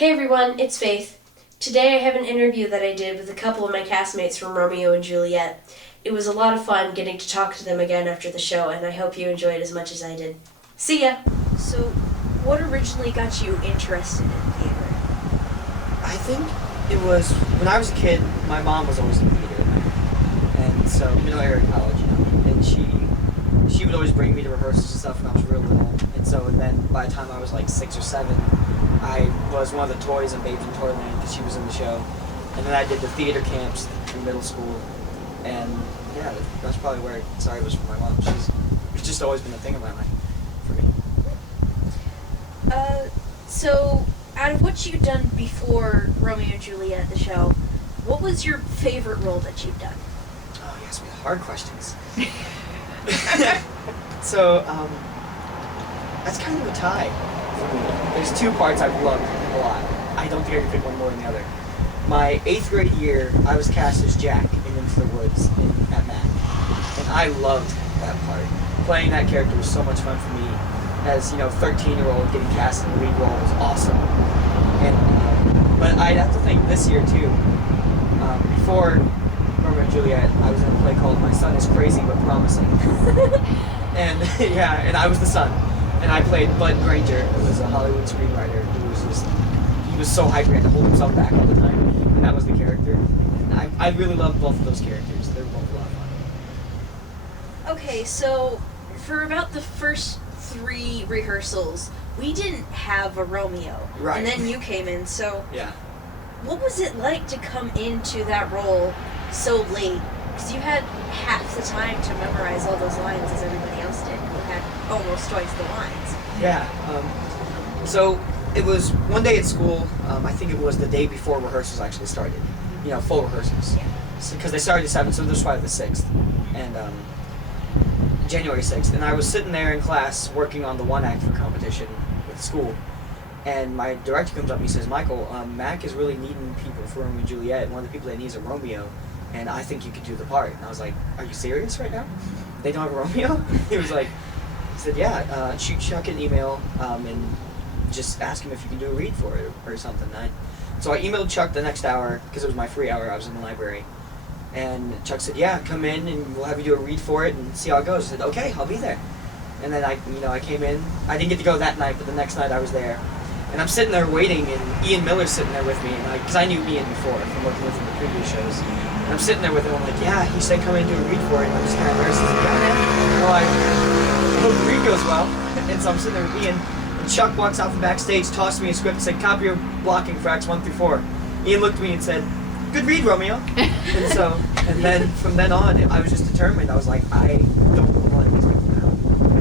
Hey everyone, it's Faith. Today I have an interview that I did with a couple of my castmates from Romeo and Juliet. It was a lot of fun getting to talk to them again after the show, and I hope you enjoyed as much as I did. See ya! So, what originally got you interested in theater? I think it was when I was a kid. My mom was always in theater, and so middle area college, and she would always bring me to rehearsals and stuff when I was real little. And then by the time I was like 6 or 7, I was one of the toys in Babes in Toyland because she was in the show, and then I did the theater camps in middle school, and yeah, that's probably where it started, was from my mom. It's just always been a thing in my life for me. So, out of what you've done before Romeo and Juliet, the show, what was your favorite role that you've done? Oh, you asked me hard questions. So, that's kind of a tie for me. There's two parts I've loved a lot. I don't think I can pick one more than the other. My 8th grade year, I was cast as Jack in Into the Woods at MAC. And I loved that part. Playing that character was so much fun for me. As, 13-year-old getting cast in the lead role was awesome. But I'd have to think this year too. Before Romeo and Juliet, I was in a play called My Son is Crazy But Promising. And and I was the son. And I played Bud Granger, who was a Hollywood screenwriter he was so hyper, he had to hold himself back all the time. And that was the character. And I really loved both of those characters. They were both a lot of fun. Okay, so for about the first 3 rehearsals, we didn't have a Romeo. Right. And then you came in, so Yeah. what was it like to come into that role so late? Because you had half the time to memorize all those lines as everybody else did. You had almost twice the lines. Yeah. So it was one day at school. I think it was the day before rehearsals actually started. Full rehearsals. Yeah. Because they started at 7, so this was probably the 6th. And January 6th. And I was sitting there in class working on the one-act for competition with the school. And my director comes up and he says, Michael, Mac is really needing people for Romeo and Juliet. And one of the people that needs a Romeo. And I think you could do the part. And I was like, are you serious right now? They don't have a Romeo? He said, yeah, shoot Chuck an email and just ask him if you can do a read for it or something. So I emailed Chuck the next hour, because it was my free hour, I was in the library. And Chuck said, yeah, come in and we'll have you do a read for it and see how it goes. I said, okay, I'll be there. And then I came in. I didn't get to go that night, but the next night I was there. And I'm sitting there waiting, and Ian Miller's sitting there with me, because I knew Ian before from working with him in the previous shows. And I'm sitting there with him, I'm like, yeah, he said come in and do a read for it, and I'm just kind of nervous. He's like, yeah, man. And I'm like, I hope the read goes well. And so I'm sitting there with Ian, and Chuck walks out from backstage, tossed me a script, and said, copy your blocking for acts 1 through 4. Ian looked at me and said, good read, Romeo. And then from then on, I was just determined. I was like, I don't want to these people now,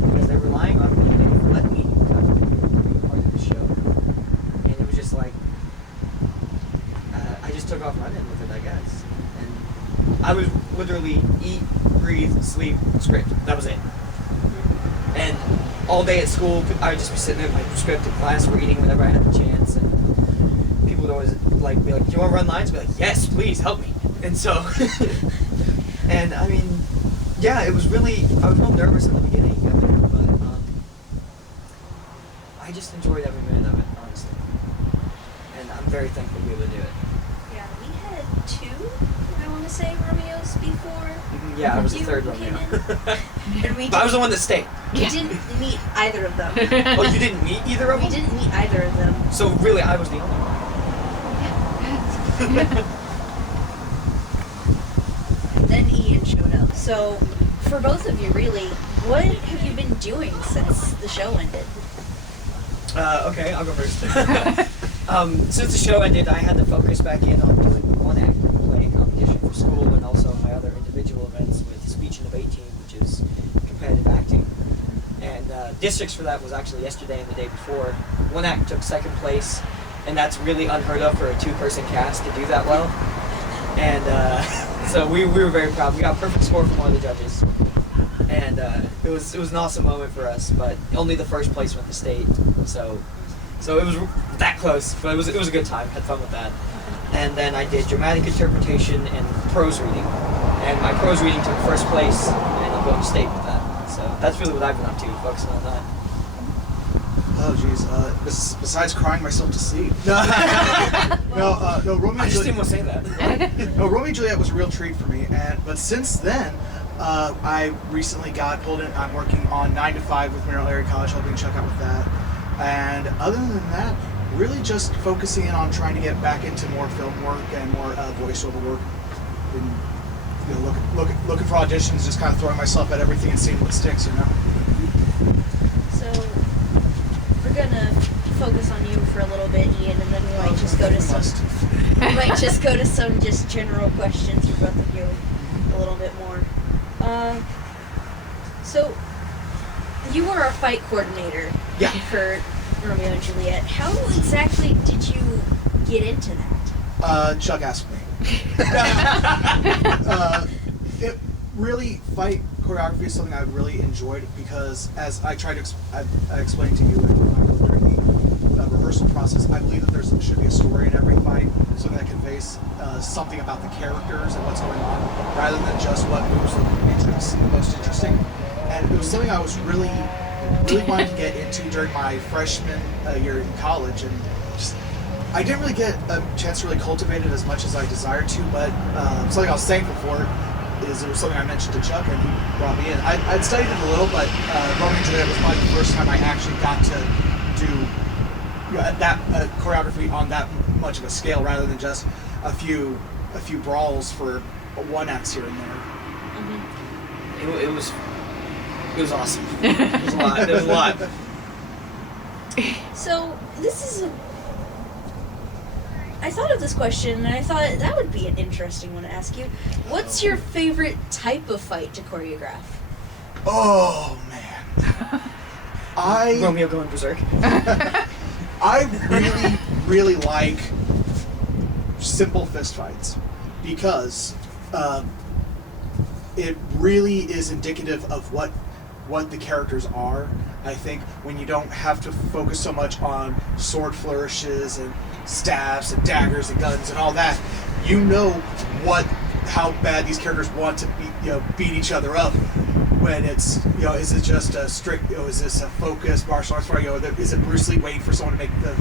because they're relying on me, and they let me be part of the show. And it was just like, I just took off running with it, I guess. And I was literally eat, breathe, sleep, script. That was it. And all day at school, I would just be sitting there with my script in class, reading whenever I had the chance. And people would always be like, do you want to run lines? I'd be like, yes, please, help me. And so, and I mean, yeah, it was really, I was real nervous in the beginning of it, but I just enjoyed every minute of it, honestly. And I'm very thankful to be able to do it. Yeah, we had 2, I want to say, Romeos before. Yeah, I was the You 3rd came Romeo. And But I was the one that stayed. we didn't meet either of them. Oh, you didn't meet either of We them? didn't meet either of them. So really, I was the only one. Then Ian showed up. So, for both of you, really, what have you been doing since the show ended? Okay, I'll go first. Since the show ended, I had to focus back in on doing the one-act play competition for school and also my other individual events with speech and debate team, which is competitive acting. And districts for that was actually yesterday and the day before. One act took 2nd place, and that's really unheard of for a 2-person cast to do that well. And so we were very proud. We got a perfect score from one of the judges, and it was an awesome moment for us. But only the 1st place went to state, so it was that close. But it was a good time. Had fun with that. And then I did dramatic interpretation and prose reading, and my prose reading took 1st place, and I'm going to state with that. So that's really what I've been up to, focusing on that. Oh geez, besides crying myself to sleep. No, Romeo I and just Juliet. didn't want to say that. No, Romeo and Juliet was a real treat for me, but since then, I recently got pulled in. I'm working on 9 to 5 with Mineral Area College, helping Chuck out with that. And other than that, really just focusing in on trying to get back into more film work and more voiceover work. And, looking for auditions, just kind of throwing myself at everything and seeing what sticks, So we're gonna focus on you for a little bit, Ian, and then we might just go to some just general questions for both of you a little bit more. So you were a fight coordinator for Romeo and Juliet. How exactly did you get into that? Chuck asked me. It really, fight choreography is something I really enjoyed because, as I tried to I explained to you during the rehearsal process, I believe that there should be a story in every fight, something that conveys something about the characters and what's going on, rather than just what moves look the most interesting. And it was something I was really wanting to get into during my freshman year in college, and I didn't really get a chance to really cultivate it as much as I desired to, but something I was thankful for is it was something I mentioned to Chuck, and he brought me in. I'd studied it a little, but Romeo and Juliet was probably the first time I actually got to do that choreography on that much of a scale, rather than just a few brawls for one acts here and there. Mm-hmm. It was awesome. It was a lot. There was a lot. So this is I thought of this question, and I thought that would be an interesting one to ask you. What's your favorite type of fight to choreograph? Oh man, Romeo going berserk. I really like simple fist fights because it really is indicative of what the characters are. I think when you don't have to focus so much on sword flourishes and stabs and daggers and guns and all that, you know how bad these characters want to beat each other up. When it's is it just a strict is this a focused martial arts fight? Is it Bruce Lee waiting for someone to make the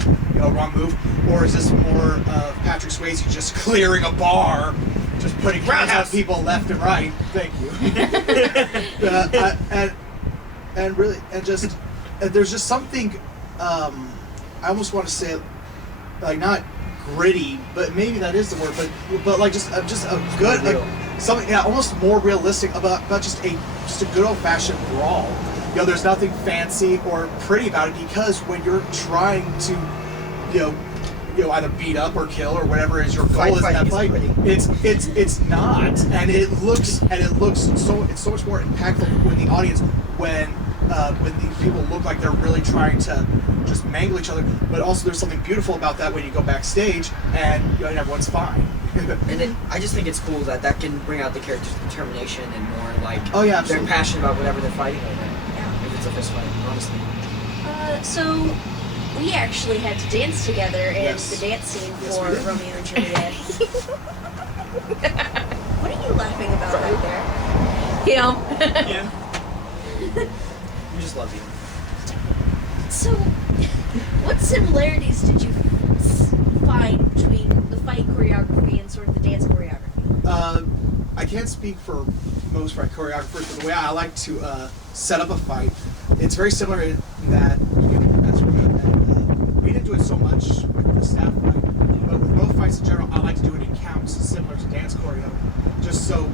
wrong move, or is this more of Patrick Swayze just clearing a bar, just putting rounds on people left and right? Thank you. There's just something I almost want to say, like, not gritty, but maybe that is the word, but like just a good something almost more realistic about just a good old-fashioned brawl. There's nothing fancy or pretty about it, because when you're trying to either beat up or kill or whatever is your goal is in that fight, it's not, and it looks so much more impactful with the audience when these people look like they're really trying to just mangle each other. But also there's something beautiful about that when you go backstage and everyone's fine. And then I just think it's cool that can bring out the character's determination and more like they're passionate about whatever they're fighting over. Yeah. If it's a fist fight, honestly. So we actually had to dance together in the dance scene for Romeo and Juliet. What are you laughing about right there? Yeah. We just love you. So, what similarities did you find between the fight choreography and sort of the dance choreography? I can't speak for most fight choreographers, but the way I like to set up a fight, it's very similar in that we didn't do it so much with the staff fight, but with both fights in general, I like to do it in counts, similar to dance choreo, just so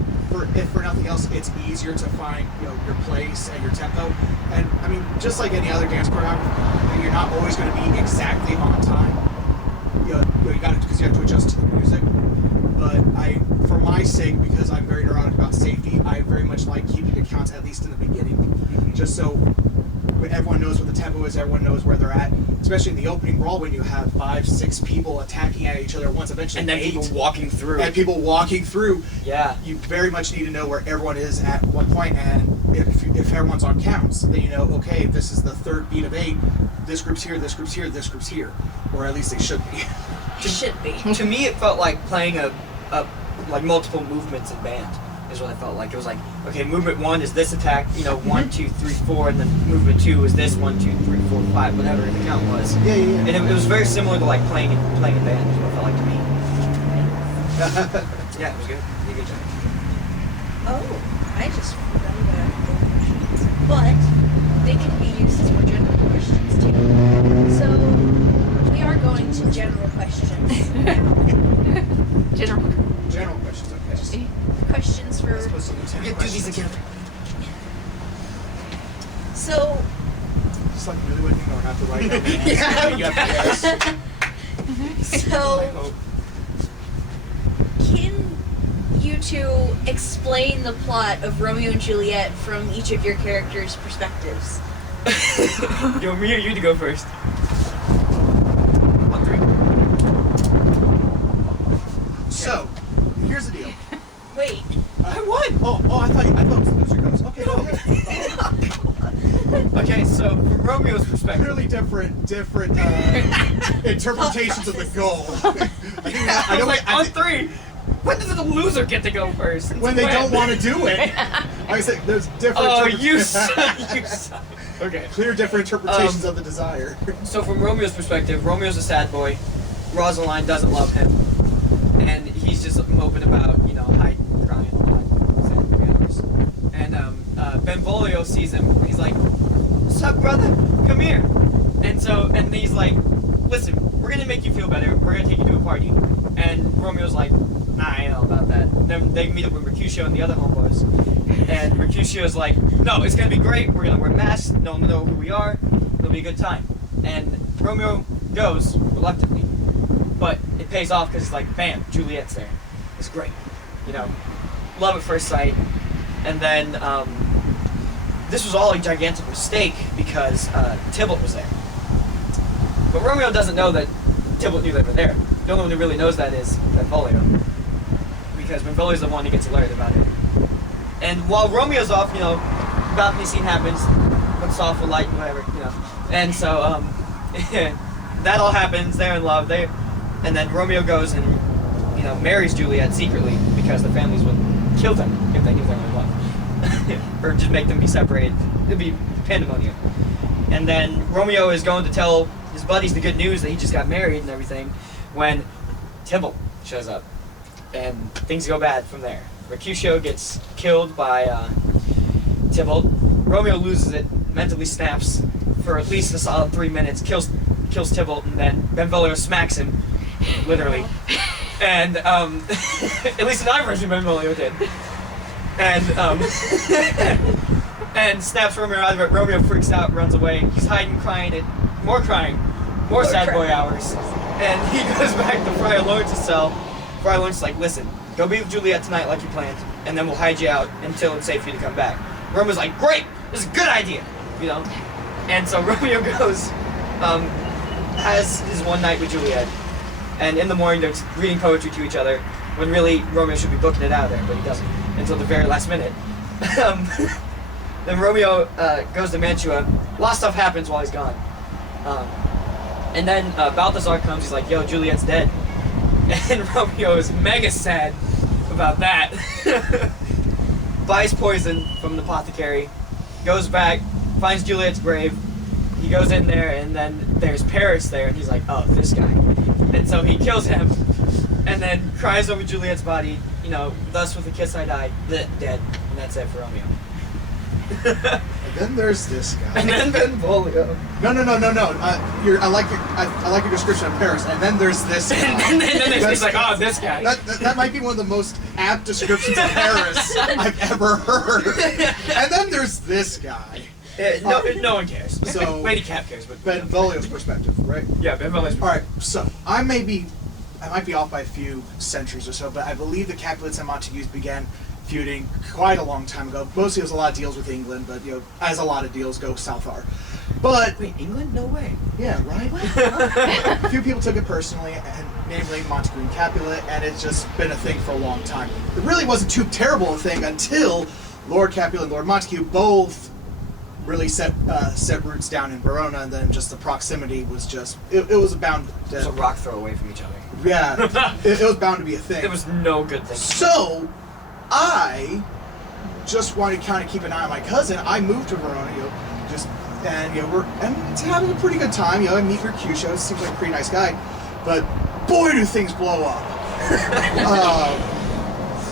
if for nothing else, it's easier to find your place and your tempo. And I mean, just like any other dance choreography, you're not always going to be exactly on time. You got because you have to adjust to the music. But for my sake, because I'm very neurotic about safety, I very much like keeping the counts at least in the beginning, just so everyone knows what the tempo is, everyone knows where they're at. Especially in the opening brawl, when you have 5-6 people attacking at each other at once, eventually and then 8, people walking through. And people walking through. Yeah. You very much need to know where everyone is at what point, and if everyone's on counts, then you know, okay, this is the third beat of 8. This group's here, this group's here, this group's here, or at least they should be. Should be. To me, it felt like playing a like multiple movements in band. is what I felt like. It was like, okay, movement 1 is this attack, 1, 2, 3, 4, and then movement 2 is this 1, 2, 3, 4, 5, whatever the count was. Yeah. And it was very similar to like playing a band, is what it felt like to me. Yeah, it was good. You did a good job. Oh, I just forgot about questions. But they can be used as more general questions too. So we are going to general questions now. General questions, okay. Questions for. Let's put some We general can do these questions. together. So Just like really wouldn't even have to write down the answer. so I hope. can you two explain the plot of Romeo and Juliet from each of your characters' perspectives? You want me or you to go first? 1, 3. So, here's the deal. Wait. I won! Oh, I thought it was loser goes. Okay, go ahead. Okay, so from Romeo's perspective. Clearly different interpretations of the goal. I was like, on 3! When does the loser get to go first? When they don't want to do it. I said there's different. Oh, you suck! You suck. Okay. Clear different interpretations of the desire. So from Romeo's perspective, Romeo's a sad boy. Rosaline doesn't love him. And he's just moping about, hiding, crying, all that sad boy hours. And Benvolio sees him. He's like, "What's up, brother? Come here." And he's like, "Listen, we're gonna make you feel better. We're gonna take you to a party." And Romeo's like, "Nah, I know about that." Then they meet up with Mercutio and the other homeboys. And Mercutio's like, "No, it's gonna be great. We're gonna wear masks. No one will know who we are. It'll be a good time." And Romeo goes reluctantly, but it pays off because it's like, bam, Juliet's there. It's great, love at first sight. And then this was all a gigantic mistake because Tybalt was there. But Romeo doesn't know that Tybalt knew they were there. The only one who really knows that is Benvolio, because Benvolio's the one who gets alerted about it. And while Romeo's off, balcony scene happens, looks off with light and whatever, And so that all happens. They're in love. And then Romeo goes and marries Juliet secretly because the families would kill them if they knew they were in love, or just make them be separated. It'd be pandemonium. And then Romeo is going to tell his buddies the good news that he just got married and everything, when Tybalt shows up, and things go bad from there. Mercutio gets killed by Tybalt. Romeo loses it, mentally snaps for at least a solid 3 minutes, kills Tybalt, and then Benvolio smacks him, literally. And at least in our version, Benvolio did. And and snaps Romeo out of it. Romeo freaks out, runs away. He's hiding, crying, more sad boy hours. And he goes back to Friar Lawrence's cell. Friar Lawrence is like, "Listen, go be with Juliet tonight like you planned, and then we'll hide you out until it's safe for you to come back." Romeo's like, "Great, this is a good idea," And so Romeo goes, has his one night with Juliet, and in the morning they're reading poetry to each other, when really Romeo should be booking it out of there, but he doesn't until the very last minute. Then Romeo goes to Mantua. A lot of stuff happens while he's gone. And then Balthazar comes. He's like, "Yo, Juliet's dead." And Romeo is mega sad about that. Buys poison from the apothecary. Goes back, finds Juliet's grave. He goes in there, and then there's Paris there, and he's like, "Oh, this guy." And so he kills him, and then cries over Juliet's body. "Thus with a kiss I die." Dead. And that's it for Romeo. And then there's this guy. And then Benvolio. No. I like your description of Paris. And then there's this guy. And then there's like, "Oh, this guy." That might be one of the most apt descriptions of Paris I've ever heard. And then there's this guy. No one cares. So Lady Cap cares, but Benvolio's perspective, right? yeah, Benvolio's. All right. So I might be off by a few centuries or so, but I believe the Capulets and Montagues began feuding quite a long time ago. Mostly there was a lot of deals with England, but as a lot of deals go south are. But Wait, England? No way. yeah, right. A few people took it personally, and namely Montague and Capulet, and it's just been a thing for a long time. It really wasn't too terrible a thing until Lord Capulet and Lord Montague both really set roots down in Verona, and then just the proximity was just it was bound to, It was a rock throw away from each other. yeah, it was bound to be a thing. There was no good thing. So I just wanted to kind of keep an eye on my cousin. I moved to Romeo, and we're having a pretty good time. I meet Mercutio. Seems like a pretty nice guy, but boy, do things blow up.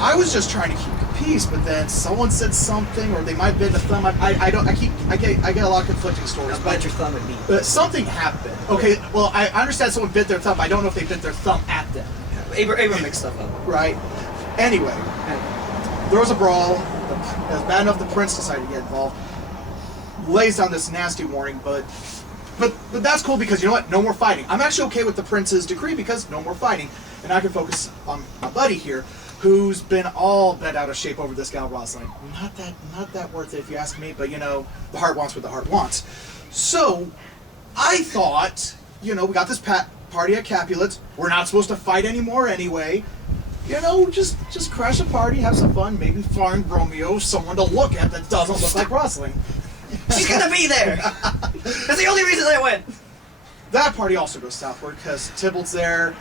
I was just trying to keep peace, but then someone said something, or they might bend the thumb. I get a lot of conflicting stories. Bite your thumb at me. But something happened. Okay, well, I understand someone bit their thumb. I don't know if they bit their thumb at them. Abram mixed stuff up. Right. Anyway, there was a brawl. It was bad enough the prince decided to get involved. Lays down this nasty warning, but that's cool because you know what? No more fighting. I'm actually okay with the prince's decree because no more fighting, and I can focus on my buddy here, who's been all bent out of shape over this gal Rosalind. Not that worth it if you ask me, but the heart wants what the heart wants. So I thought, we got this party at Capulet's. We're not supposed to fight anymore anyway. Just crash a party, have some fun, maybe find Romeo someone to look at that doesn't look like Rosalind. She's gonna be there! That's the only reason I went! That party also goes southward because Tybalt's there,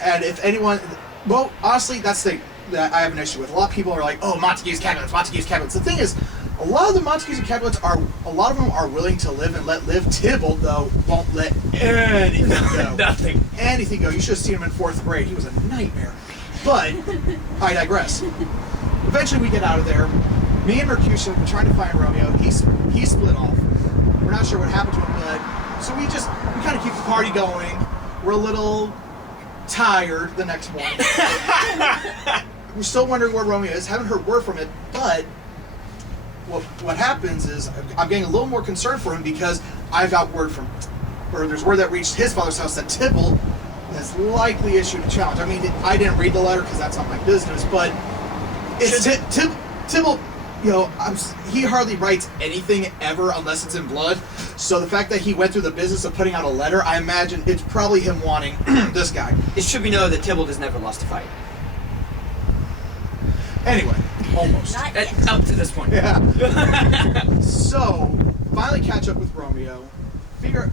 and if anyone... Well, honestly, that's the thing that I have an issue with. A lot of people are like, oh, Montague's Capulets. The thing is, a lot of the Montagues and Capulets a lot of them are willing to live and let live. Tybalt, though, won't let anything go. Nothing. Anything go. You should have seen him in 4th grade. He was a nightmare. But, I digress. Eventually we get out of there. Me and Mercutio were trying to find Romeo. He split off. We're not sure what happened to him, but... So we kind of keep the party going. We're a little tired the next morning. We're still wondering where Romeo is. Haven't heard word from it, but... What happens is I'm getting a little more concerned for him because I've got word from... Or there's word that reached his father's house that Tybalt has likely issued a challenge. I mean, I didn't read the letter because that's not my business, but it's Tybalt, he hardly writes anything ever unless it's in blood. So the fact that he went through the business of putting out a letter, I imagine it's probably him wanting this guy. It should be known that Tybalt has never lost a fight. Anyway, almost. Not yet. Up to this point. Yeah. So, finally catch up with Romeo.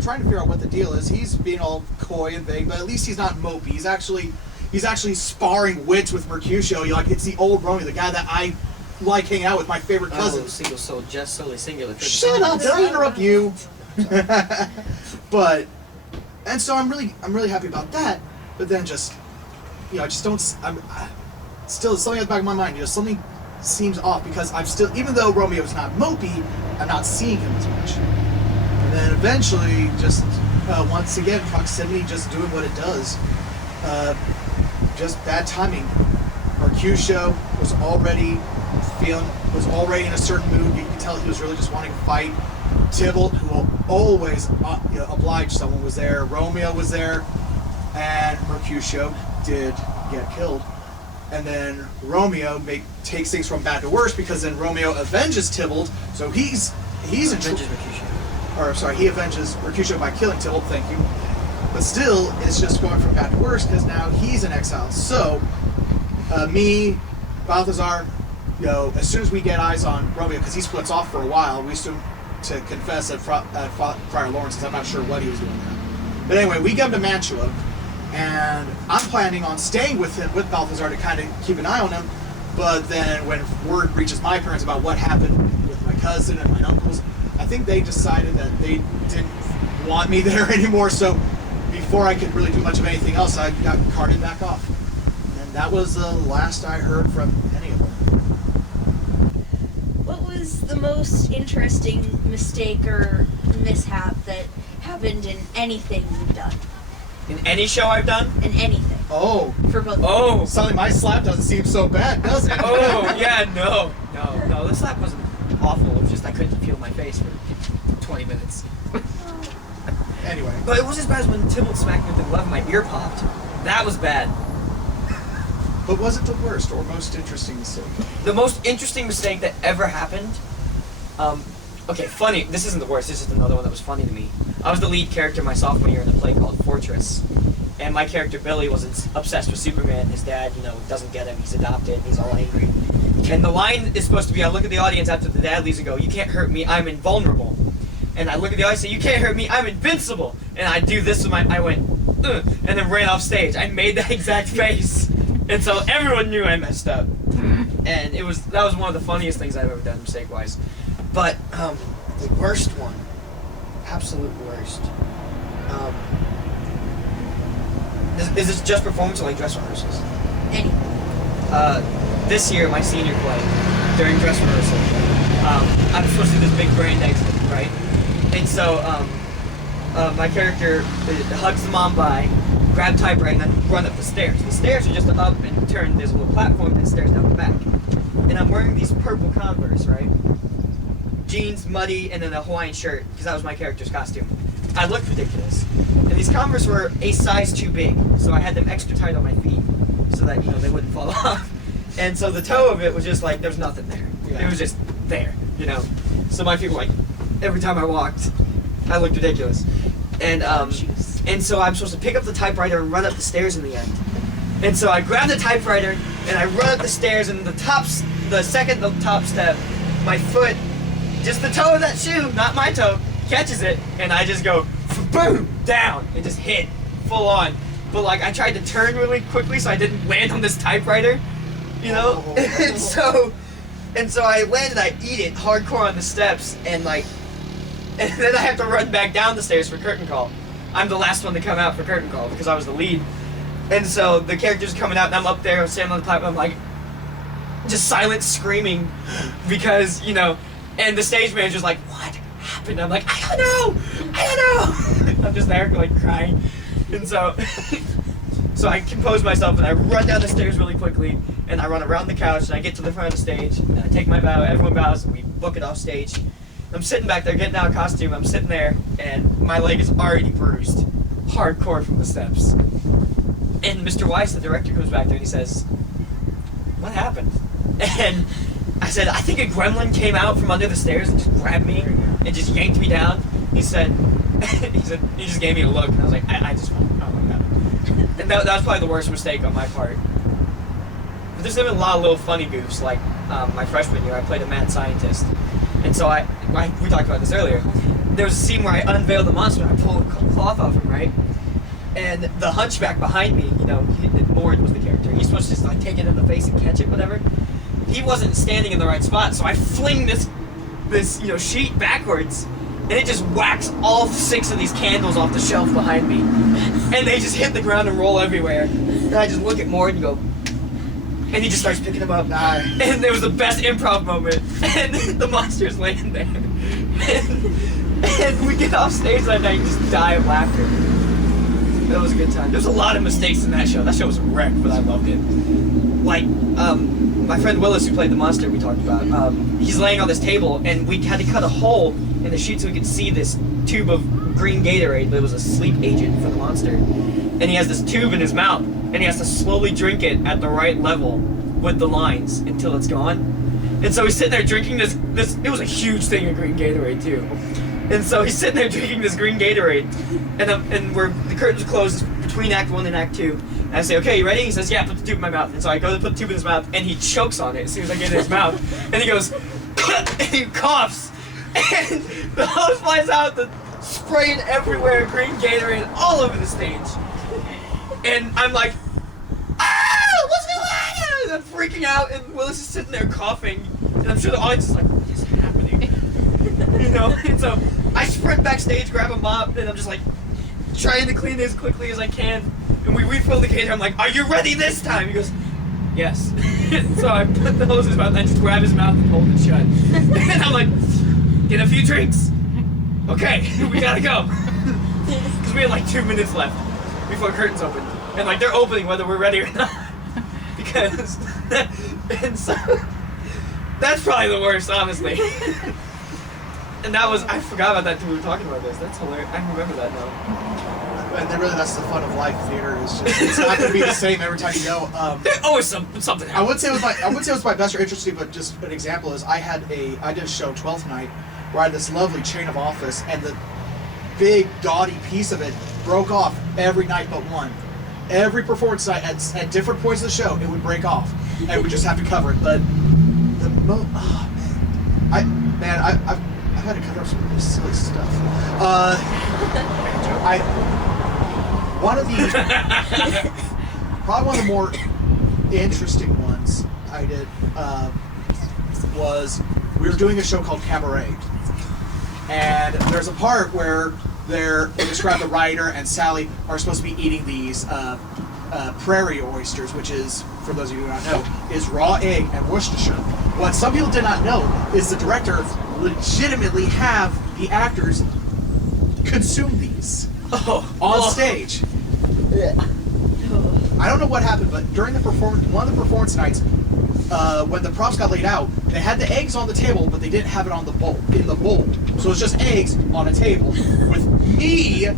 Trying to figure out what the deal is. He's being all coy and vague, but at least he's not mopey. He's actually sparring wits with Mercutio. It's the old Romeo, the guy that I like hanging out with, my favorite cousin. Oh, single soul, just solely singular. Shut up! Did I interrupt you? And so I'm really happy about that. But then I just don't. Still, it's something at the back of my mind. Something seems off because I'm still, even though Romeo's not mopey, I'm not seeing him as much. And then eventually, once again, proximity just doing what it does. Just bad timing. Mercutio was already in a certain mood. You could tell he was really just wanting to fight. Tybalt, who will always oblige someone, was there. Romeo was there. And Mercutio did get killed. And then Romeo takes things from bad to worse because then Romeo avenges Tybalt. So he's in trouble. He avenges Mercutio by killing Tybalt, thank you. But still, it's just going from bad to worse because now he's in exile. So, me, Balthazar, as soon as we get eyes on Romeo, because he splits off for a while, we assume to confess at Friar Lawrence's. I'm not sure what he was doing there. But anyway, we get him to Mantua, and I'm planning on staying with him, with Balthazar, to kind of keep an eye on him. But then when word reaches my parents about what happened with my cousin and my uncles, I think they decided that they didn't want me there anymore, so before I could really do much of anything else, I got carted back off. And that was the last I heard from any of them. What was the most interesting mistake or mishap that happened in anything you've done? In any show I've done? In anything. Oh. For both. Oh. Suddenly my slap doesn't seem so bad, does it? Oh, yeah, no. No, the slap wasn't awful. It was just I couldn't feel my face for 20 minutes. Anyway. But it was as bad as when Tybalt smacked me with the glove and my ear popped. That was bad. But was it the worst or most interesting mistake? The most interesting mistake that ever happened, okay, funny, this isn't the worst, this is another one that was funny to me. I was the lead character my sophomore year in a play called Fortress, and my character Billy was obsessed with Superman. His dad, doesn't get him, he's adopted, and he's all angry. And the line is supposed to be, I look at the audience after the dad leaves and go, "You can't hurt me, I'm invulnerable." And I look at the audience and say, "You can't hurt me, I'm invincible." And I do this with I went, "Ugh," and then ran off stage. I made that exact face. And so everyone knew I messed up. And and that was one of the funniest things I've ever done mistake-wise. But the worst one, absolute worst. Is this just performance or like dress rehearsals? Any. This year, my senior play, during dress rehearsal, I'm supposed to do this big grand exit, right? And so my character hugs the mom by, grab typewriter, and then run up the stairs. The stairs are just up and turn. There's a little platform and stairs down the back. And I'm wearing these purple Converse, right? Jeans, muddy, and then a Hawaiian shirt, because that was my character's costume. I looked ridiculous. And these Converse were a size too big, so I had them extra tight on my feet so that, you know, they wouldn't fall off. And so the toe of it was just like, there was nothing there. Yeah. It was just there, you know. So my feet were like, every time I walked, I looked ridiculous. And so I'm supposed to pick up the typewriter and run up the stairs in the end. And so I grab the typewriter and I run up the stairs, and the second to the top step, my foot, just the toe of that shoe, not my toe, catches it, and I just go boom down and just hit full on. But like I tried to turn really quickly so I didn't land on this typewriter, you know. Oh. and so I land and I eat it hardcore on the steps, and then I have to run back down the stairs for curtain call. I'm the last one to come out for curtain call because I was the lead. And so the character's coming out and I'm up there standing on the platform, I'm like just silent screaming because, you know, and the stage manager's like, what happened? I'm like, I don't know. I'm just there like crying. And so I compose myself and I run down the stairs really quickly and I run around the couch and I get to the front of the stage and I take my bow, everyone bows and we book it off stage. I'm sitting back there getting out of costume, I'm sitting there and my leg is already bruised, hardcore from the steps. And Mr. Weiss, the director, comes back there and he says, what happened? And I said, I think a gremlin came out from under the stairs and just grabbed me and just yanked me down. He said, he just gave me a look and I was like, I just fell. Oh my God. And that was probably the worst mistake on my part. But there's been a lot of little funny goofs, like my freshman year, I played a mad scientist. And so we talked about this earlier. There was a scene where I unveiled the monster and I pulled a cloth off him, right? And the hunchback behind me, you know, Mord was the character. He's supposed to just like take it in the face and catch it, whatever. He wasn't standing in the right spot, so I fling this you know, sheet backwards, and it just whacks all 6 of these candles off the shelf behind me, and they just hit the ground and roll everywhere. And I just look at Mord and go, and he just starts picking them up. And it was the best improv moment, and the monster's laying there, and we get off stage that night and just die of laughter. That was a good time. There was a lot of mistakes in that show. That show was a wreck, but I loved it. Like, my friend Willis, who played the monster we talked about, he's laying on this table, and we had to cut a hole in the sheet so we could see this tube of green Gatorade, but it was a sleep agent for the monster. And he has this tube in his mouth, and he has to slowly drink it at the right level with the lines until it's gone. And so he's sitting there drinking this it was a huge thing of green Gatorade, too. And so he's sitting there drinking this green Gatorade, and the curtains close between Act 1 and Act 2. And I say, okay, you ready? He says, yeah, put the tube in my mouth. And so I go to put the tube in his mouth, and he chokes on it as soon as I get it in his mouth. And he goes, and he coughs, and the hose flies out, spraying everywhere, green Gatorade all over the stage. And I'm like, ah, what's going on? And I'm freaking out, and Willis is sitting there coughing, and I'm sure the audience is like, what is happening? You know, and so I sprint backstage, grab a mop, and I'm just like trying to clean it as quickly as I can. And we refill the Gator. I'm like, are you ready this time? He goes, yes. So I put the hose in his mouth, and I just grab his mouth and hold it shut. And I'm like, get a few drinks. Okay, we gotta go. Because we had like 2 minutes left before curtains open. And like they're opening whether we're ready or not. Because, and so, that's probably the worst, honestly. And that was, I forgot about that until we were talking about this. That's hilarious. I remember that now. And then really that's the fun of live theater, is just, it's not going to be the same every time you go. There's always something. I wouldn't say it was my best or interesting, but just an example is I did a show 12th night where I had this lovely chain of office, and the big gaudy piece of it broke off every night but one. Every performance night at different points of the show, it would break off, and we just have to cover it. But I've had to cover up some really silly stuff. Probably one of the more interesting ones I did was we were doing a show called Cabaret, and there's a part where they describe the writer and Sally are supposed to be eating these prairie oysters, which is, for those of you who don't know, is raw egg and Worcestershire. What some people did not know is the director legitimately have the actors consume these on stage. I don't know what happened, but during the one of the performance nights, when the props got laid out, they had the eggs on the table, but they didn't have it on the bowl. So it's just eggs on a table with me,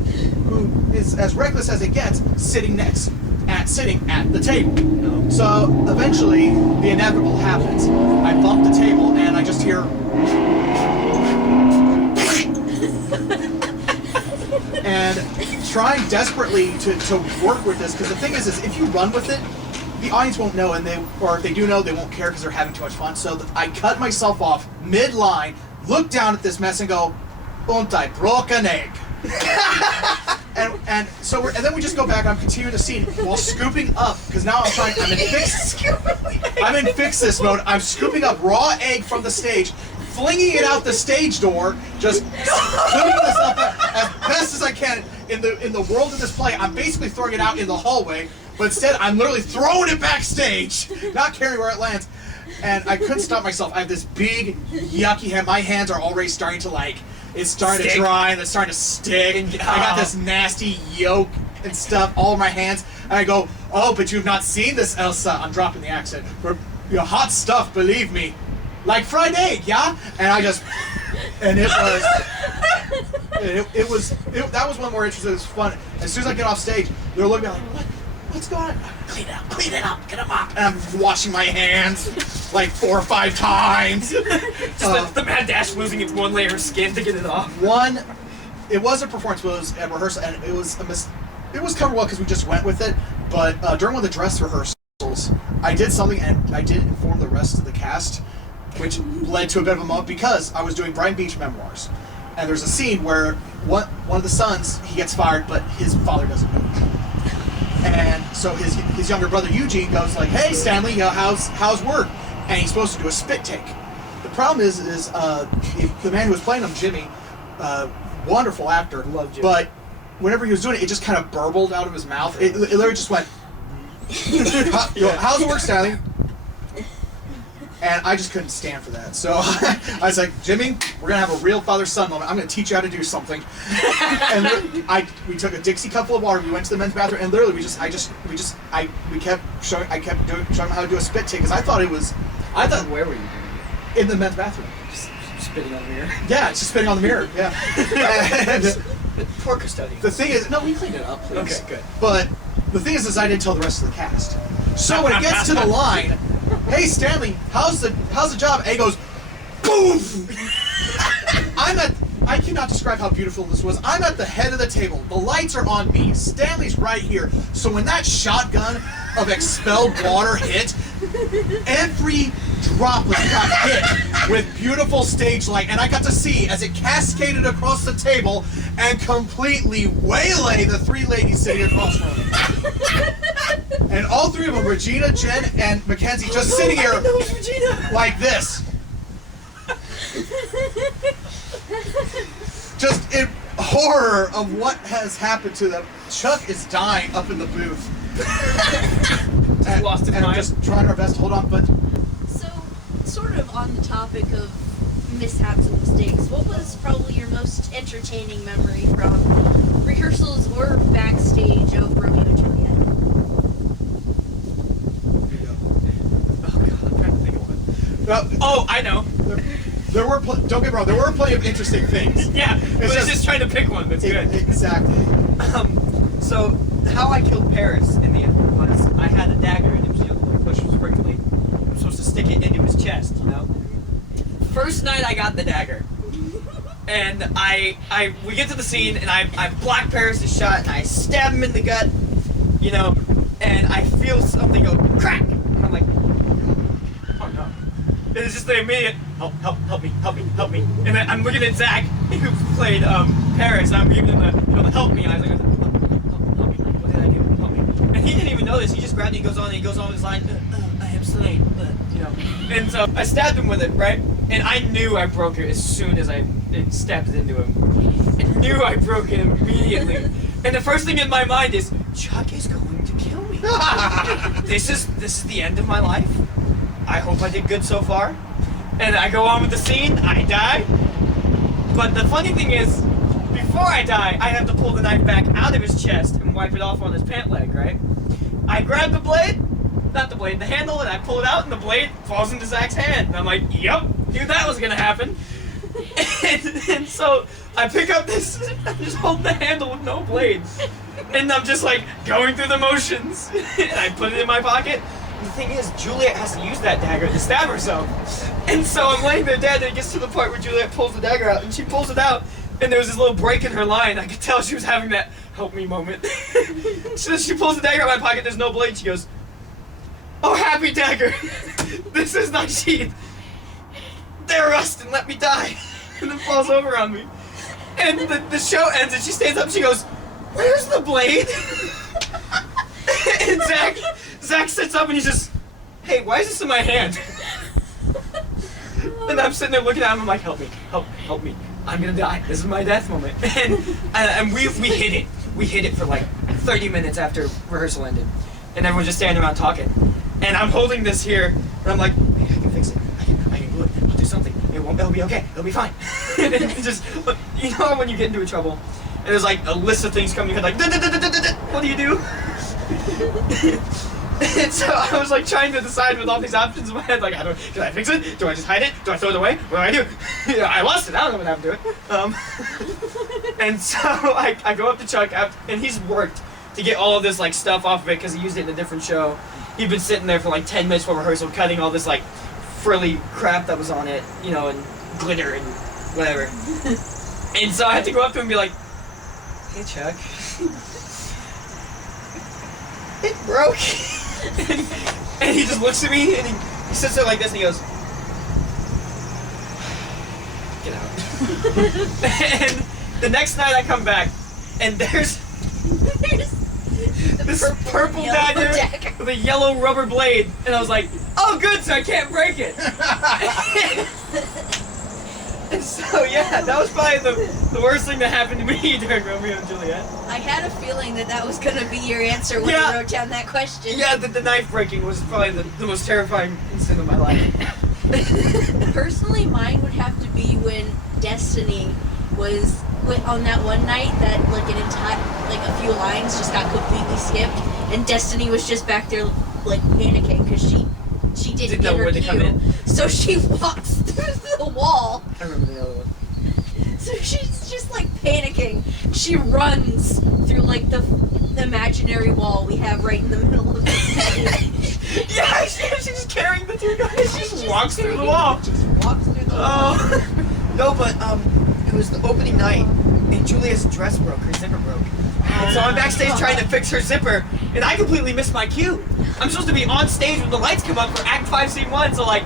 who is as reckless as it gets, sitting at the table. So eventually, the inevitable happens. I bump the table, and I just hear. And trying desperately to work with this, because the thing is if you run with it, the audience won't know, or if they do know, they won't care because they're having too much fun. So I cut myself off mid-line, look down at this mess, and go, "Und I broke an egg." and then we just go back. I'm continuing the scene while scooping up, because now I'm in fix this mode. I'm scooping up raw egg from the stage, flinging it out the stage door, just cleaning this up as best as I can. In the world of this play, I'm basically throwing it out in the hallway, but instead I'm literally throwing it backstage, not caring where it lands. And I couldn't stop myself. I have this big, yucky hand. My hands are already starting to it's starting to dry and it's starting to stick. I got this nasty yolk and stuff all over my hands. And I go, "Oh, but you've not seen this, Elsa." I'm dropping the accent. "Your hot stuff, believe me. Like fried egg, yeah?" And I just, and it was, that was one more interesting. It was fun. As soon as I get off stage, they're looking at me like, what's going on? Clean it up, get them up. And I'm washing my hands like 4 or 5 times. Just the mad dash losing its one layer of skin to get it off. It was a performance, but it was a rehearsal, and it was it was covered well because we just went with it. But during one of the dress rehearsals, I did something, and I did inform the rest of the cast, which led to a bit of a moment because I was doing Brian Beach memoirs, and there's a scene where one of the sons, he gets fired, but his father doesn't know. And so his younger brother Eugene goes like, "Hey Stanley, how's work?" And he's supposed to do a spit take. The problem is the man who was playing him, Jimmy, wonderful actor, love Jimmy. But whenever he was doing it, it just kind of burbled out of his mouth. It literally just went. "How's it work, Stanley?" And I just couldn't stand for that. So I was like, "Jimmy, we're gonna have a real father-son moment. I'm gonna teach you how to do something." And we took a Dixie cup full of water. We went to the men's bathroom, and literally I kept showing him how to do a spit take, because I thought Where were you doing it? in the men's bathroom. Just spitting on the mirror? Yeah, it's just spitting on the mirror. Yeah. And Poor custodian. the thing is, no, we cleaned it up, please. Okay, good. But the thing is I didn't tell the rest of the cast. So when it gets to the line, "Hey Stanley, how's the job?" And he goes, boom! I cannot describe how beautiful this was. I'm at the head of the table. The lights are on me. Stanley's right here. So when that shotgun of expelled water hit, every droplet got hit with beautiful stage light, and I got to see as it cascaded across the table and completely waylay the 3 ladies sitting across from me. And all 3 of them, Regina, Jen, and Mackenzie, just sitting here like this. Just in horror of what has happened to them. Chuck is dying up in the booth. Lost his and I'm mind. just trying our best to hold on, but So, sort of on the topic of mishaps and mistakes, what was probably your most entertaining memory from rehearsals or backstage of Romeo and Juliet? Oh god, I'm trying to think of one. Oh, I know. There were don't get me wrong, there were plenty of interesting things. Yeah, but it's just trying to pick one that's good. Exactly. So how I killed Paris in the end was I had a dagger and it was bush was prickly. I'm supposed to stick it into his chest, you know. First night I got the dagger, and we get to the scene and I block Paris' shot and I stab him in the gut, you know, and I feel something go crack. And I'm like, oh no. It's just the immediate help me. And then I'm looking at Zach, who played Paris, and I'm giving him the help me. And I was like, help me. What did I do? Help me. And he didn't even know this. He just grabbed me and he goes on his line. I am slain, you know. And so I stabbed him with it, right? And I knew I broke it as soon as I stabbed it into him. I knew I broke it immediately. And the first thing in my mind is, Chuck is going to kill me. This is the end of my life. I hope I did good so far. And I go on with the scene, I die. But the funny thing is, before I die, I have to pull the knife back out of his chest and wipe it off on his pant leg, right? I grab the handle, and I pull it out, and the blade falls into Zach's hand. And I'm like, yep, knew that was gonna happen. And so I pick up this, I'm just holding the handle with no blade. And I'm just like going through the motions. And I put it in my pocket. And the thing is, Juliet has to use that dagger to stab herself. And so I'm laying there dead, and it gets to the part where Juliet pulls the dagger out, and she pulls it out, and there was this little break in her line. I could tell she was having that help me moment. So she pulls the dagger out of my pocket, there's no blade, she goes, "Oh, happy dagger, this is thy sheath. There rust and let me die." And then falls over on me. And the show ends, and she stands up, and she goes, "Where's the blade?" And Zach sits up, and he's just, "Hey, why is this in my hand?" And I'm sitting there looking at him, I'm like, help me. I'm gonna die. This is my death moment. And we hit it. We hit it for like 30 minutes after rehearsal ended. And everyone's just standing around talking. And I'm holding this here, and I'm like, hey, I can fix it. I can glue it. I'll do something. It'll be okay. It'll be fine. And it just, you know when you get into trouble, and there's like a list of things coming in, like, what do you do? And so I was like trying to decide with all these options in my head, like, can I fix it? Do I just hide it? Do I throw it away? What do I do? I lost it. I don't know what happened to it. And so I go up to Chuck, and he's worked to get all of this like stuff off of it because he used it in a different show. He'd been sitting there for like 10 minutes for rehearsal, cutting all this like frilly crap that was on it, you know, and glitter and whatever. And so I had to go up to him and be like, "Hey, Chuck, it broke." And he just looks at me, and he sits there like this, and he goes, "Get out." And the next night I come back, and there's this purple dagger with a yellow rubber blade, and I was like, "Oh, good, so I can't break it." And so, yeah, that was probably the worst thing that happened to me during Romeo and Juliet. I had a feeling that was going to be your answer when Yeah. you wrote down that question. Yeah, the knife breaking was probably the most terrifying incident of my life. Personally, mine would have to be when Destiny was on that one night that like a few lines just got completely skipped, and Destiny was just back there like panicking because she didn't know get her where to cue. come in. So she walks through the wall. I remember the other one. So she's just like panicking. She runs through like the imaginary wall we have right in the middle of the stage. Yeah, she's just carrying the two guys. She just walks through the wall. Just walks through the wall. Oh. No, but it was the opening night, and Julia's dress broke. Her zipper broke. And so I'm backstage trying to fix her zipper, and I completely missed my cue. I'm supposed to be on stage when the lights come up for Act 5, Scene 1, so like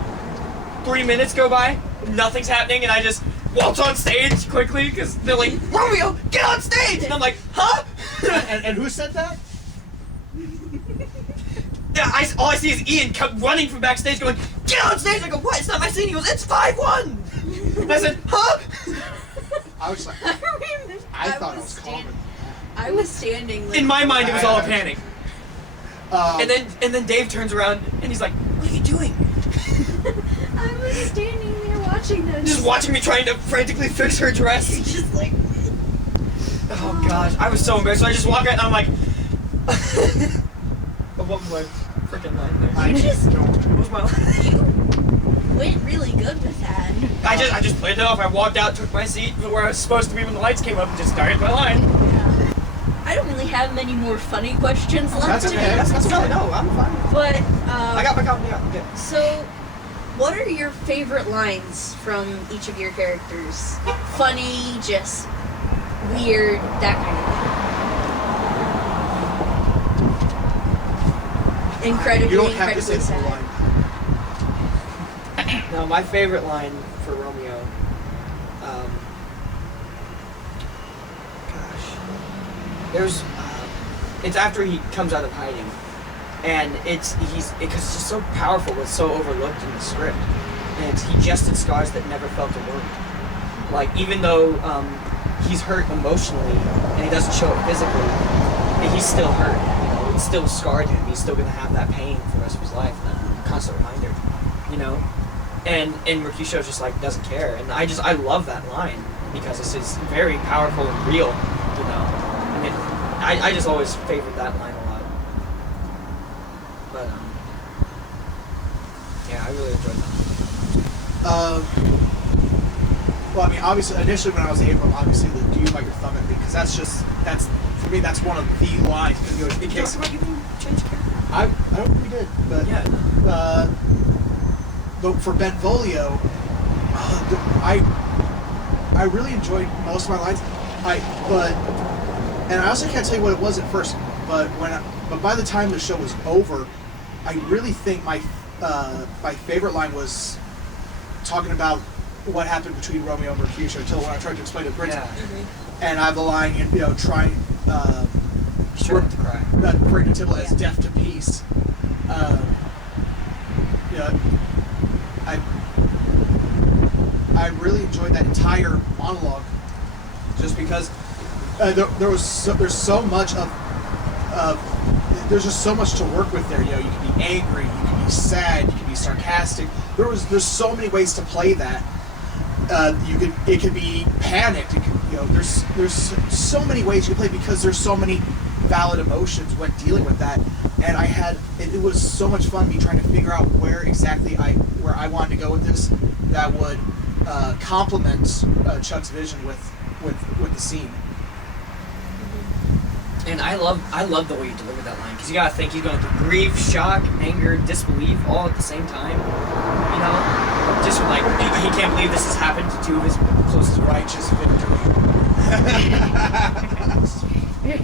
3 minutes go by, nothing's happening, and I just waltz on stage quickly, because they're like, "Romeo, get on stage!" And I'm like, "Huh?" And who said that? Yeah, all I see is Ian come running from backstage going, "Get on stage!" I go, "What? It's not my scene." He goes, "It's 5-1!" And I said, "Huh?" I was like, I thought it was calm. I was standing. Like, In my mind, it was all a panic. And And then Dave turns around and he's like, "What are you doing?" I was standing there watching this. Just watching me trying to frantically fix her dress. Just like. Oh gosh, I was so embarrassed. So I just walk out and I'm like, what was my freaking line there? I You just- don't. What was my line? You went really good with that. I just played it off. I walked out, took my seat where I was supposed to be when the lights came up, and just started my line. I don't really have many more funny questions left. That's okay. That's no, okay. no, I'm fine. But I got my copy out. I'm good. so, what are your favorite lines from each of your characters? Funny, just weird, that kind of thing. Incredibly, You don't have to say incredibly the sad. whole line. No, my favorite line for Romeo, gosh, there's, it's after he comes out of hiding, and because it's just so powerful, but so overlooked in the script. And he jested scars that never felt a wound. Like, even though he's hurt emotionally and he doesn't show it physically, he's still hurt. You know, it's still scarred him. He's still gonna have that pain for the rest of his life, and that constant reminder. You know, and Mercutio just like doesn't care, and I love that line because it's just very powerful and real. You know, and I just always favored that line a lot. But yeah, I really enjoyed that. Well, I mean, obviously, initially when I was Abram, obviously the "Do you bite your thumb at me?" Because that's for me, that's one of the lines. You talked about you can change character. I don't think we did, but Yeah. but for Benvolio, I really enjoyed most of my lines. And I also can't tell you what it was at first, but by the time the show was over, I really think my favorite line was talking about what happened between Romeo and Mercutio until when I tried to explain it to Brent. Yeah. And I have the line, you know, trying Sure to cry. referring to Tibble as deaf to peace. You know, I really enjoyed that entire monologue, just because there's so much there's just so much to work with there. You know, you can be angry, you can be sad, you can be sarcastic. There's so many ways to play that. It could be panicked. There's so many ways you can play because there's so many valid emotions when dealing with that. And it was so much fun me trying to figure out where exactly I wanted to go with this that would complement Chuck's vision with the scene. And I love the way you delivered that line, because you gotta think he's going through grief, shock, anger, disbelief, all at the same time. You know, just like he can't believe this has happened to two of his closest Righteous victory.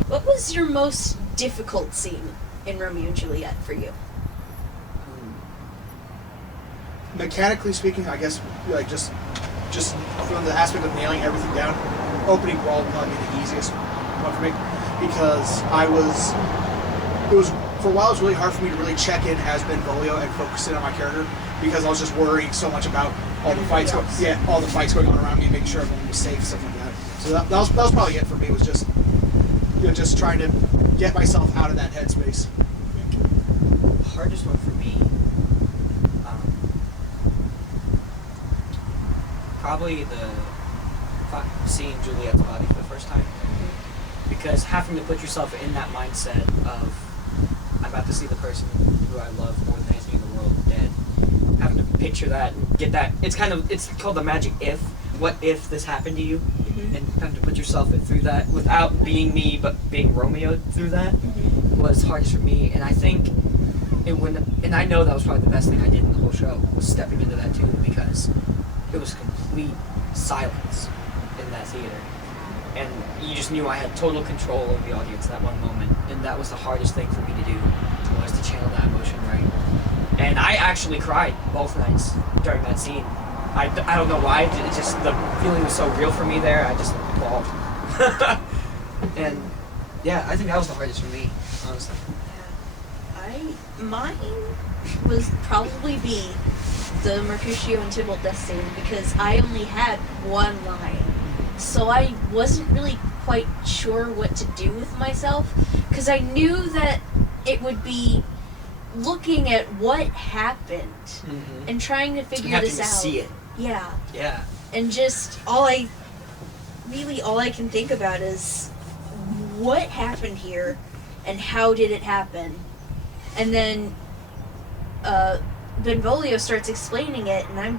What was your most difficult scene in Romeo and Juliet for you? Mechanically speaking, I guess, like just from the aspect of nailing everything down, opening brawl would probably be the easiest one for me, because for a while it was really hard for me to really check in as Benvolio and focus in on my character, because I was just worrying so much about all the fights going on around me and making sure everyone was safe, stuff like that. So that was probably it for me, was just just trying to get myself out of that headspace. The hardest one for me, probably seeing Juliet's body for the first time, because having to put yourself in that mindset of, I'm about to see the person who I love more than anything in the world dead, having to picture that and get that, it's called the magic if. What if this happened to you? Mm-hmm. And having to put yourself through that without being me, but being Romeo through that, was hardest for me. And I think and I know that was probably the best thing I did in the whole show, was stepping into that too, because it was complete silence in that theater. And you just knew I had total control of the audience that one moment, and that was the hardest thing for me to do, was to channel that emotion right. And I actually cried both nights during that scene. I don't know why, it just, the feeling was so real for me there, I just bawled. And yeah, I think that was the hardest for me, honestly. Yeah. Mine was probably be the Mercutio and Tybalt death scene, because I only had one line. So I wasn't really quite sure what to do with myself, because I knew that it would be looking at what happened and trying to figure this out. To see it. Yeah. Yeah. And just all I can think about is what happened here and how did it happen. And then Benvolio starts explaining it, and I'm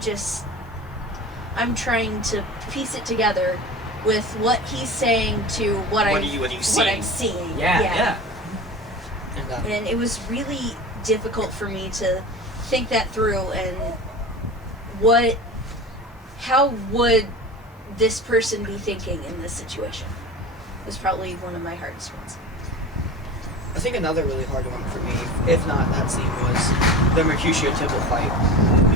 trying to piece it together with what he's saying to what I'm seeing. Yeah. And it was really difficult for me to think that through, and how would this person be thinking in this situation? It was probably one of my hardest ones. I think another really hard one for me, if not that scene, was the Mercutio-Tybalt fight,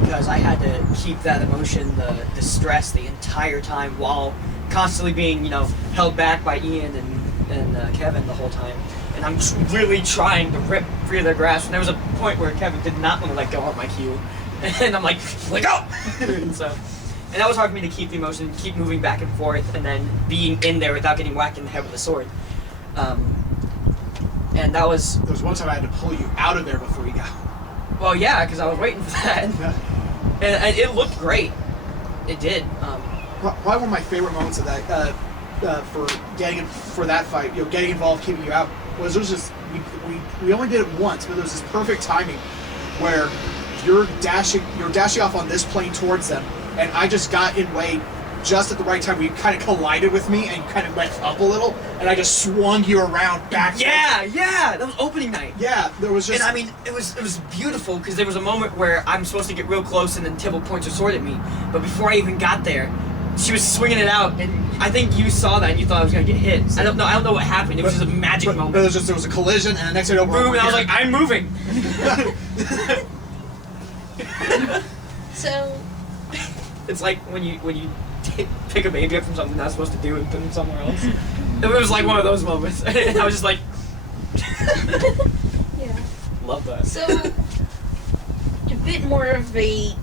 because I had to keep that emotion, the stress, the entire time, while constantly being, held back by Ian and Kevin the whole time. and I'm just really trying to rip free of their grasp. And there was a point where Kevin did not want to let go of my cue, and I'm like, let go! And that was hard for me to keep the emotion, keep moving back and forth, and then being in there without getting whacked in the head with a sword. And that was... There was one time I had to pull you out of there before you got... Well, yeah, because I was waiting for that. Yeah. And it looked great. It did. Probably one of my favorite moments of that, for that fight, getting involved, keeping you out, was just we only did it once, but there was this perfect timing where you're dashing off on this plane towards them, and I just got in way just at the right time. You kind of collided with me, and you kind of went up a little, and I just swung you around back. Yeah, that was opening night. Yeah, there was just... And I mean, it was beautiful, because there was a moment where I'm supposed to get real close, and then Tibble points her sword at me, but before I even got there, she was swinging it out, and I think you saw that and you thought I was gonna get hit. I don't know what happened. It was just a magic moment. But there was a collision, and the next thing over, boom, and I was like, I'm moving. So It's like when you pick a baby up from something not supposed to do and put him somewhere else. It was like one of those moments. And I was just like, yeah. Love that. So a bit more of a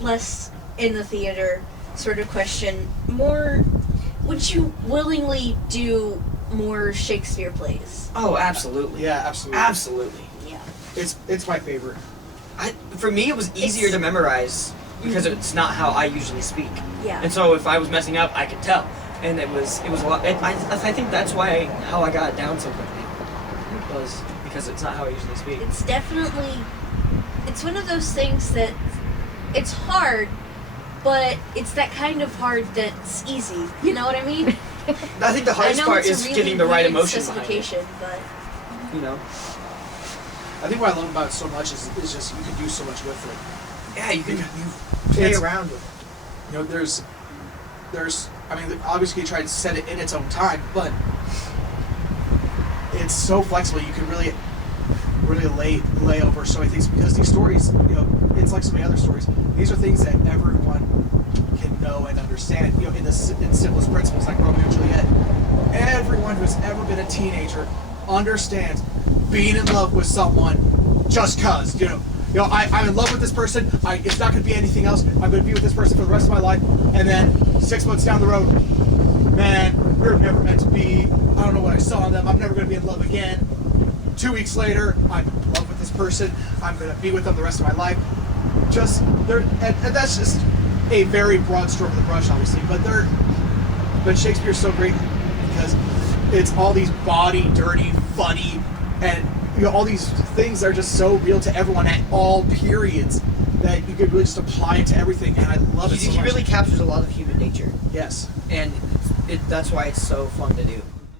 less in the theater sort of question. Would you willingly do more Shakespeare plays? Oh, absolutely. Yeah, absolutely. Absolutely. Yeah. It's my favorite. For me, it was easier to memorize because it's not how I usually speak. Yeah. And so if I was messing up, I could tell. And it was a lot. I think that's how I got it down so quickly. Was because it's not how I usually speak. It's one of those things that it's hard, but it's that kind of hard that's easy. You know what I mean? I think the hardest part is really getting the right weird emotion behind it. specification, but You know. I think what I love about it so much is just you can do so much with it. Yeah, you can You play it's- around with it. there's I mean, obviously you try to set it in its own time, but it's so flexible. You can really lay over so many things, because these stories, it's like so many other stories. These are things that everyone can know and understand. In simplest principles, like Romeo and Juliet. Everyone who's ever been a teenager understands being in love with someone just cause. I'm in love with this person. It's not going to be anything else. I'm going to be with this person for the rest of my life. And then 6 months down the road, man, we were never meant to be. I don't know what I saw in them. I'm never going to be in love again. 2 weeks later, I'm in love with this person. I'm going to be with them the rest of my life. And that's just a very broad stroke of the brush, obviously. But Shakespeare's so great because it's all these bawdy, dirty, funny, and all these things that are just so real to everyone at all periods that you could really just apply it to everything, and I love it so much. He really captures a lot of human nature, Yes. and that's why it's so fun to do.